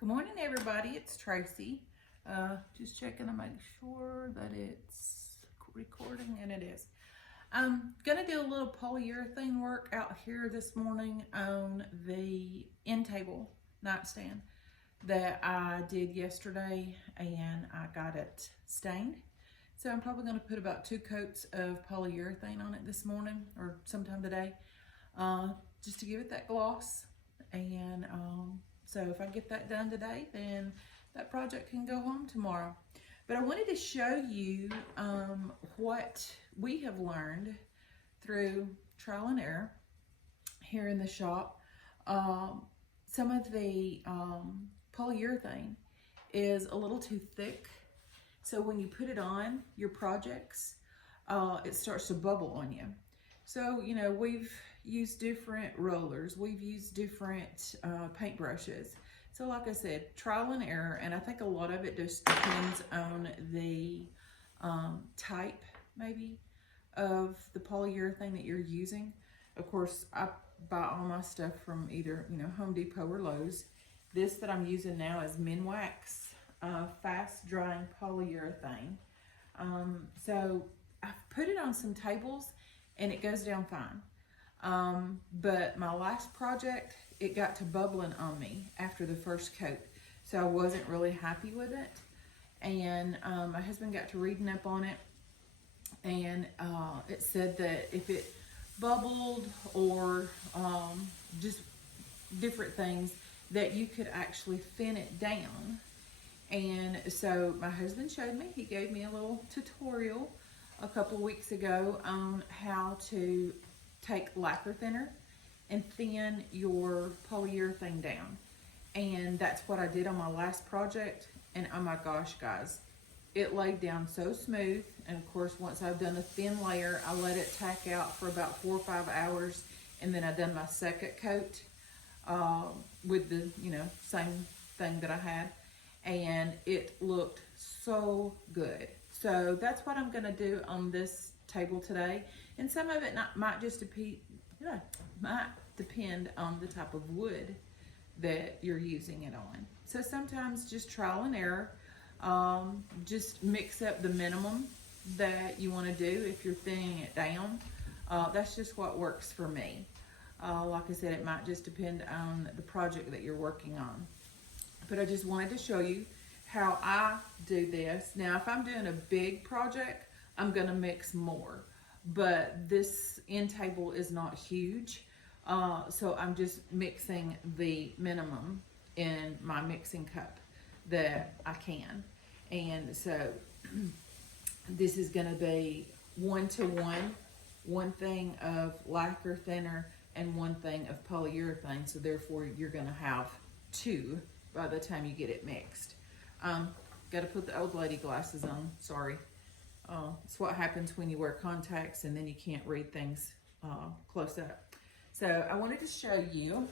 Good morning, everybody. It's Tracy. Just checking to make sure that it's recording, and it is. I'm gonna do a little polyurethane work out here this morning on the end table nightstand that I did yesterday, and I got it stained. So I'm probably gonna put about 2 coats of polyurethane on it this morning or sometime today, just to give it that gloss. And so if I get that done today, then that project can go home tomorrow. But I wanted to show you what we have learned through trial and error here in the shop. Some of the polyurethane is a little too thick. So when you put it on your projects, it starts to bubble on you. So, you know, we've used different rollers, we've used different paint brushes. So like I said, trial and error, and I think a lot of it just depends on the type, maybe, of the polyurethane that you're using. Of course, I buy all my stuff from either, Home Depot or Lowe's. This that I'm using now is Minwax fast drying polyurethane. So I've put it on some tables and it goes down fine. But my last project, it got to bubbling on me after the first coat. So I wasn't really happy with it. And my husband got to reading up on it, and it said that if it bubbled or just different things, that you could actually thin it down. And so my husband showed me, he gave me a little tutorial a couple of weeks ago on how to take lacquer thinner and thin your polyurethane down. And that's what I did on my last project. And oh my gosh, guys, it laid down so smooth. And of course, once I've done a thin layer, I let it tack out for about 4 or 5 hours. And then I done my second coat with the, same thing that I had. And it looked so good. So that's what I'm gonna do on this table today. And some of it might depend on the type of wood that you're using it on. So sometimes just trial and error. Just mix up the minimum that you wanna do if you're thinning it down. That's just what works for me. Like I said, it might just depend on the project that you're working on. But I just wanted to show you how I do this. Now, if I'm doing a big project, I'm gonna mix more. But this end table is not huge. So I'm just mixing the minimum in my mixing cup that I can. And so this is gonna be 1-to-1, one thing of lacquer thinner and one thing of polyurethane. So therefore you're gonna have 2 by the time you get it mixed. Got to put the old lady glasses on, sorry. It's what happens when you wear contacts and then you can't read things close up. So I wanted to show you,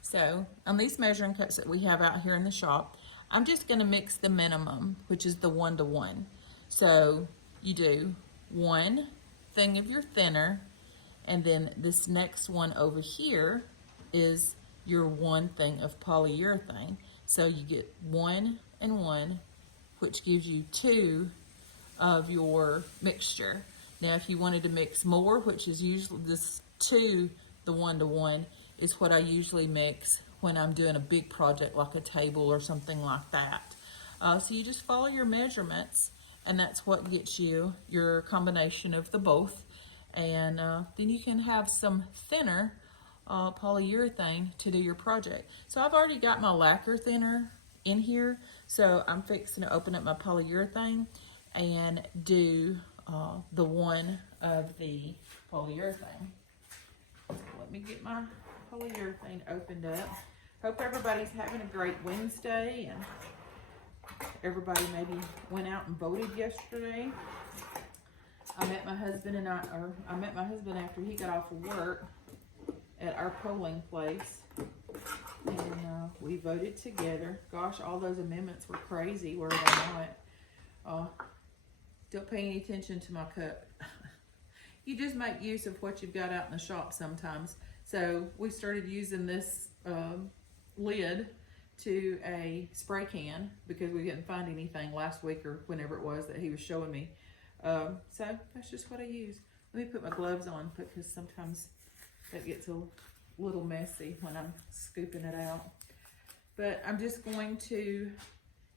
so on these measuring cups that we have out here in the shop, I'm just gonna mix the minimum, which is the 1-to-1. So you do 1 thing of your thinner, and then this next one over here is your 1 thing of polyurethane. So you get 1 and 1, which gives you 2 of your mixture. Now, if you wanted to mix more, which is usually this 2, the 1-to-1, is what I usually mix when I'm doing a big project like a table or something like that. So you just follow your measurements, and that's what gets you your combination of the both. And then you can have some thinner polyurethane to do your project. So I've already got my lacquer thinner in here, so I'm fixing to open up my polyurethane and do the 1 of the polyurethane. So let me get my polyurethane opened up. Hope everybody's having a great Wednesday, and everybody maybe went out and voted yesterday. I met my husband after he got off of work at our polling place, and we voted together. Gosh, all those amendments were crazy where they went. Don't pay any attention to my cup. You just make use of what you've got out in the shop sometimes. So we started using this lid to a spray can because we didn't find anything last week or whenever it was that he was showing me. So that's just what I use. Let me put my gloves on because sometimes that gets a little messy when I'm scooping it out. But I'm just going to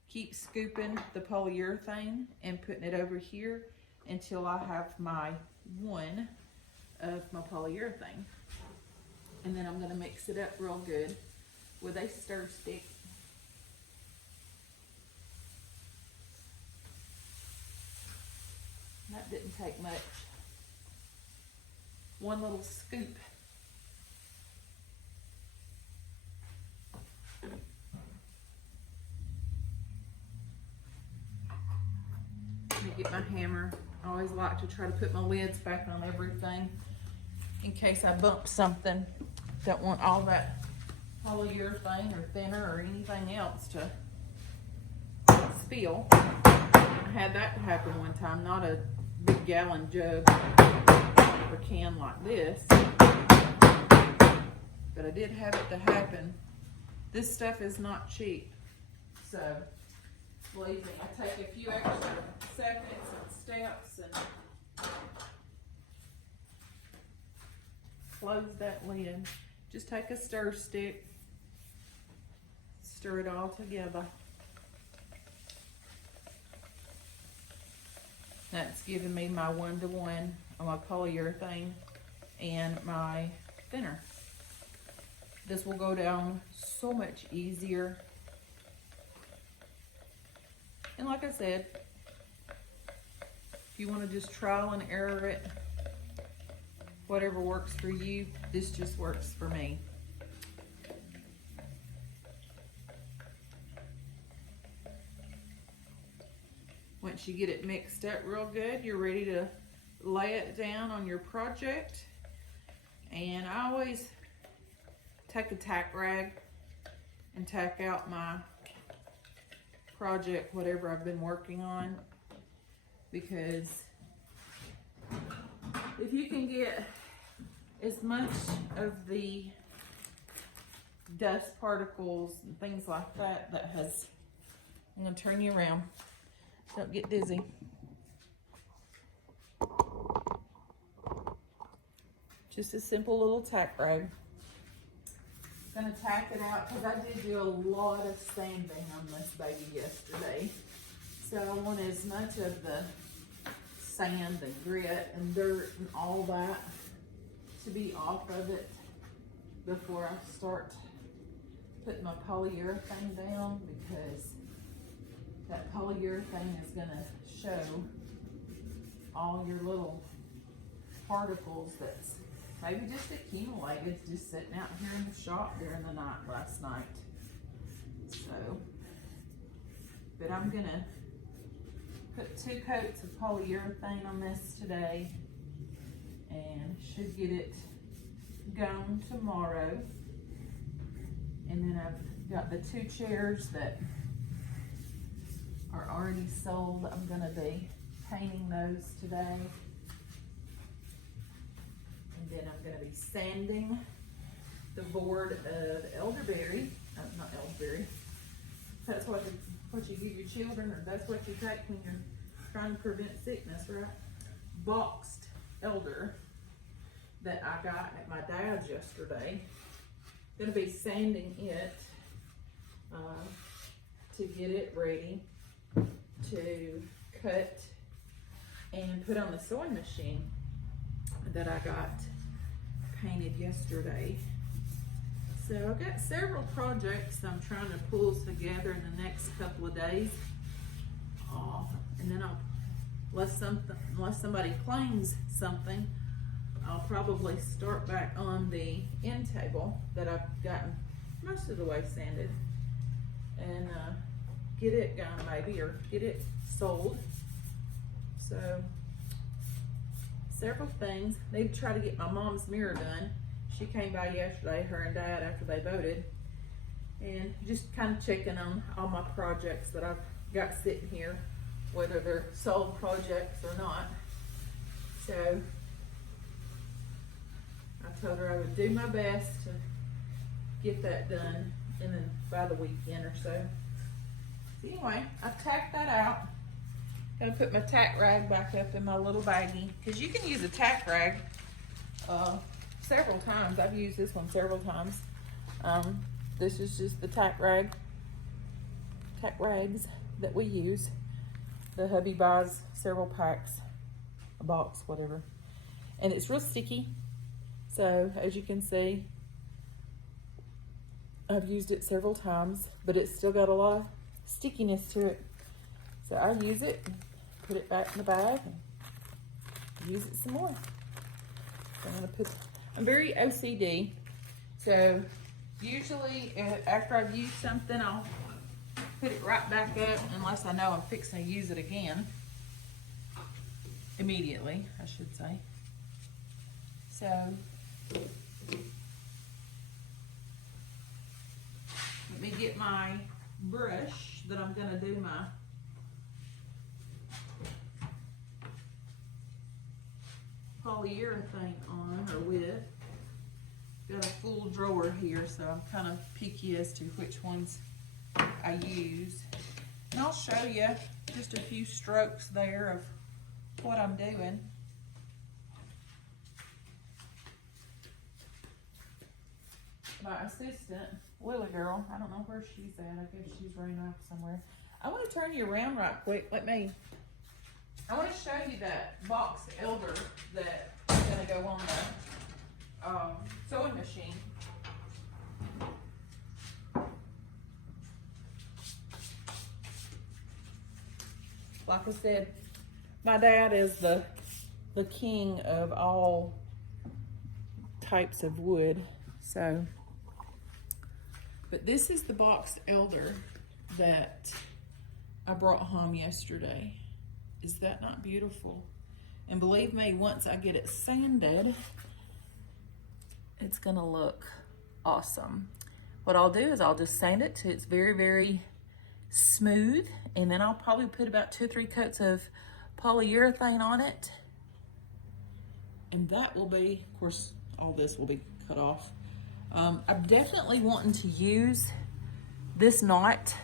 keep scooping the polyurethane and putting it over here until I have my one of my polyurethane. And then I'm going to mix it up real good with a stir stick. That didn't take much. One little scoop. Let me get my hammer. I always like to try to put my lids back on everything in case I bump something. Don't want all that polyurethane or thinner or anything else to spill. I had that happen one time, not a big gallon jug or can like this, but I did have it to happen. This stuff is not cheap, so believe me, I take a few extra seconds and steps and close that lid. Just take a stir stick, stir it all together. That's giving me my 1-to-1 on my polyurethane and my thinner. This will go down so much easier. And like I said, if you want to just trial and error it, whatever works for you, this just works for me. Once you get it mixed up real good, you're ready to lay it down on your project. And I always take a tack rag and tack out my project, whatever I've been working on, because if you can get as much of the dust particles and things like that has, I'm gonna turn you around, don't get dizzy. Just a simple little tack rag. Gonna tack it out because I did do a lot of sanding on this baby yesterday. So I want as much of the sand and grit and dirt and all that to be off of it before I start putting my polyurethane down, because that polyurethane is gonna show all your little particles that's maybe just accumulated just sitting out here in the shop during the night last night. So, but I'm gonna put 2 coats of polyurethane on this today and should get it gone tomorrow. And then I've got the 2 chairs that are already sold. I'm gonna be painting those today. And then I'm gonna be sanding the board of elderberry, not elderberry. That's what you give your children, or that's what you take when you're trying to prevent sickness, right? Boxed elder that I got at my dad's yesterday. Gonna be sanding it to get it ready to cut and put on the sewing machine that I got painted yesterday. So I've got several projects I'm trying to pull together in the next couple of days. And then unless somebody claims something, I'll probably start back on the end table that I've gotten most of the way sanded and get it gone maybe, or get it sold. So several things. Need to try to get my mom's mirror done. She came by yesterday, her and Dad, after they voted, and just kind of checking on all my projects that I've got sitting here, whether they're sold projects or not. So I told her I would do my best to get that done and then by the weekend or so. Anyway, I've tacked that out. Gonna put my tack rag back up in my little baggie, because you can use a tack rag several times. I've used this one several times. This is just the tack rags that we use. The hubby buys several packs, a box, whatever. And it's real sticky. So as you can see, I've used it several times, but it's still got a lot of stickiness to it. So I use it, put it back in the bag, and use it some more. So I'm very OCD. So usually after I've used something, I'll put it right back up unless I know I'm fixing to use it again. Immediately, I should say. So let me get my brush that I'm gonna do my polyurethane on or with. Got a full drawer here, so I'm kind of picky as to which ones I use. And I'll show you just a few strokes there of what I'm doing. My assistant, Lily girl, I don't know where she's at. I guess she's ran off somewhere. I want to turn you around right quick. I want to show you that box elder that is going to go on the sewing machine. Like I said, my dad is the king of all types of wood. So, but this is the box elder that I brought home yesterday. Is that not beautiful? And believe me, once I get it sanded, it's gonna look awesome. What I'll do is I'll just sand it till it's very, very smooth, and then I'll probably put about 2 or 3 coats of polyurethane on it. And that will be, of course, all this will be cut off. I'm definitely wanting to use this knot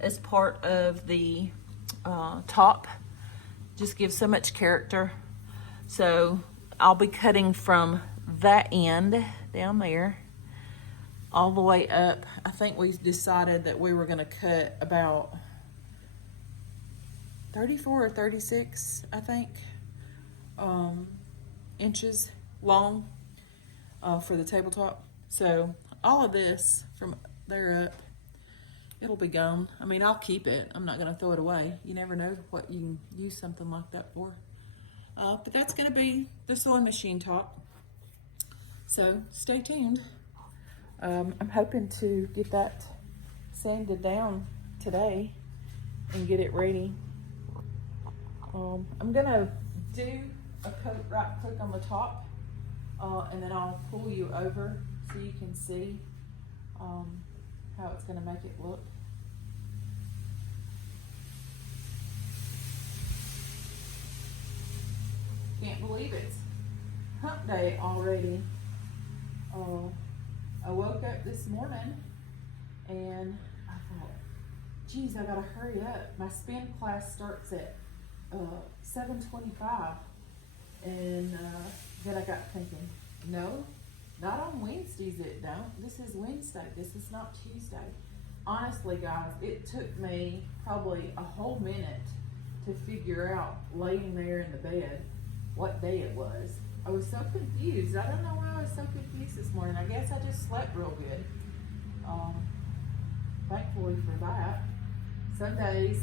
as part of the top. Just gives so much character. So I'll be cutting from that end down there all the way up. I think we decided that we were going to cut about 34 or 36, I think, inches long for the tabletop. So all of this from there up, it'll be gone. I mean, I'll keep it. I'm not going to throw it away. You never know what you can use something like that for. But that's going to be the sewing machine top. So stay tuned. I'm hoping to get that sanded down today and get it ready. I'm going to do a coat right quick on the top, and then I'll pull you over so you can see how it's going to make it look. Can't believe it's hump day already. I woke up this morning and I thought, geez, I gotta hurry up. My spin class starts at 7:25, and then I got thinking, no, not on Wednesdays it don't. This is Wednesday, this is not Tuesday. Honestly, guys, it took me probably a whole minute to figure out, laying there in the bed, what day it was. I was so confused. I don't know why I was so confused this morning. I guess I just slept real good. Thankfully for that. Some days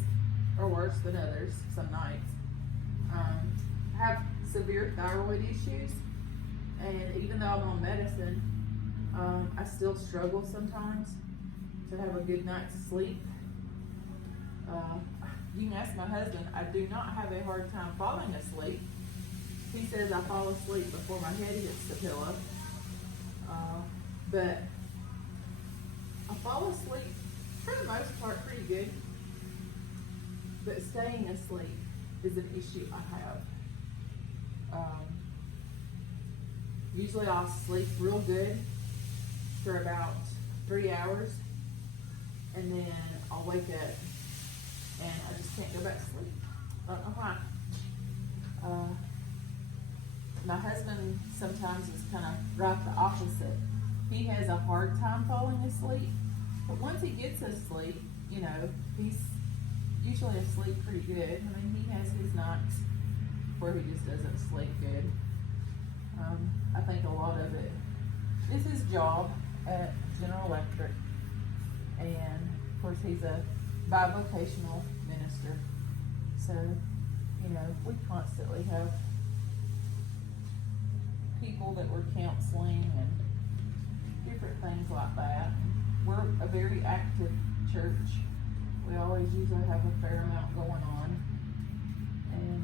are worse than others, some nights. I have severe thyroid issues, and even though I'm on medicine, I still struggle sometimes to have a good night's sleep. You can ask my husband, I do not have a hard time falling asleep. He says I fall asleep before my head hits the pillow. But I fall asleep for the most part pretty good. But staying asleep is an issue I have. Usually I'll sleep real good for about 3 hours, and then I'll wake up and I just can't go back to sleep. I don't know why. My husband sometimes is kind of right the opposite. He has a hard time falling asleep, but once he gets asleep, you know, he's usually asleep pretty good. I mean, he has his nights where he just doesn't sleep good. I think a lot of it is his job at General Electric, and of course he's a bivocational minister, so you know, we constantly have people that we're counseling and different things like that. We're a very active church. We always usually have a fair amount going on, and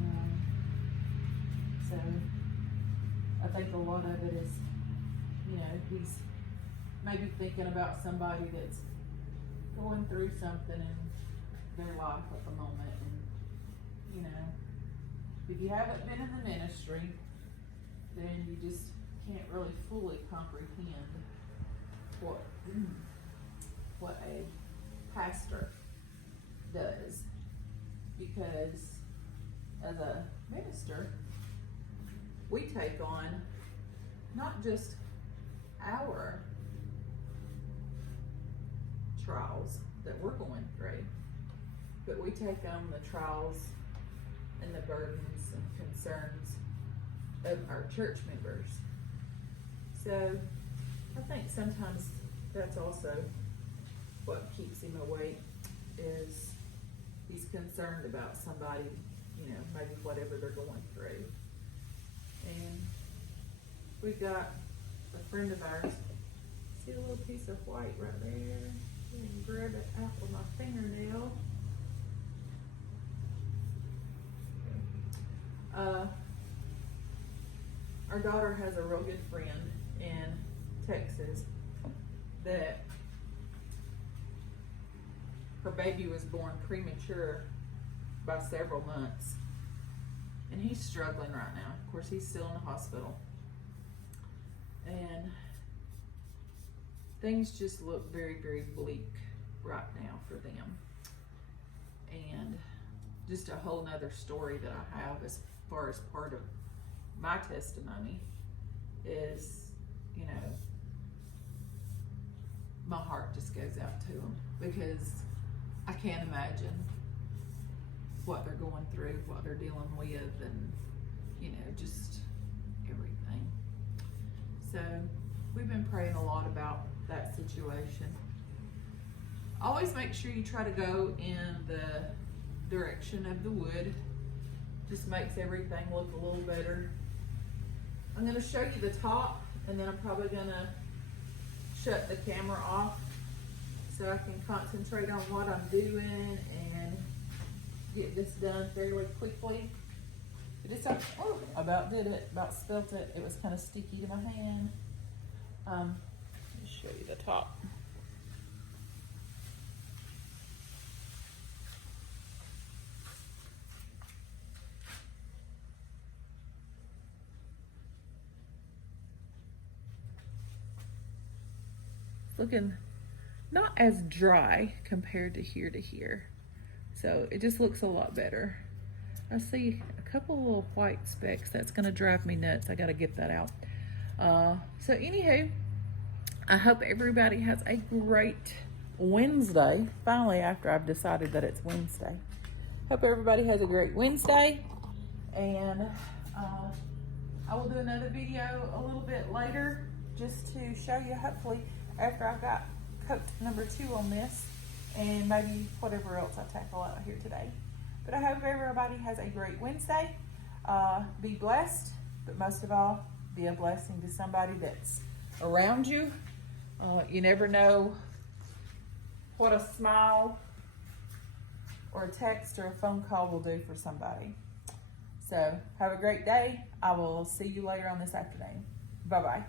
so I think a lot of it is, you know, he's maybe thinking about somebody that's going through something in their life at the moment. And, you know, if you haven't been in the ministry, then you just can't really fully comprehend what a pastor does. Because as a minister, we take on not just our trials that we're going through, but we take on the trials and the burdens and concerns of our church members. So I think sometimes that's also what keeps him awake, is he's concerned about somebody, you know, maybe whatever they're going through. And we've got a friend of ours, see a little piece of white right there? You can grab it out with my fingernail. Our daughter has a real good friend in Texas that her baby was born premature by several months, and he's struggling right now. Of course, he's still in the hospital, and things just look very, very bleak right now for them. And just a whole nother story that I have as far as part of my testimony is, you know, my heart just goes out to them, because I can't imagine what they're going through, what they're dealing with, and, you know, just everything. So we've been praying a lot about that situation. Always make sure you try to go in the direction of the wood. Just makes everything look a little better. I'm going to show you the top, and then I'm probably going to shut the camera off so I can concentrate on what I'm doing and get this done fairly quickly. But it's like, oh, I about did it, about spilt it. It was kind of sticky to my hand. Let me show you the top. Looking not as dry compared to here. So it just looks a lot better. I see a couple little white specks. That's gonna drive me nuts. I gotta get that out. So anywho, I hope everybody has a great Wednesday. Finally, after I've decided that it's Wednesday. Hope everybody has a great Wednesday. And I will do another video a little bit later just to show you, hopefully, after I've got coat number 2 on this, and maybe whatever else I tackle out here today. But I hope everybody has a great Wednesday. Be blessed, but most of all, be a blessing to somebody that's around you. You never know what a smile or a text or a phone call will do for somebody. So have a great day. I will see you later on this afternoon. Bye-bye.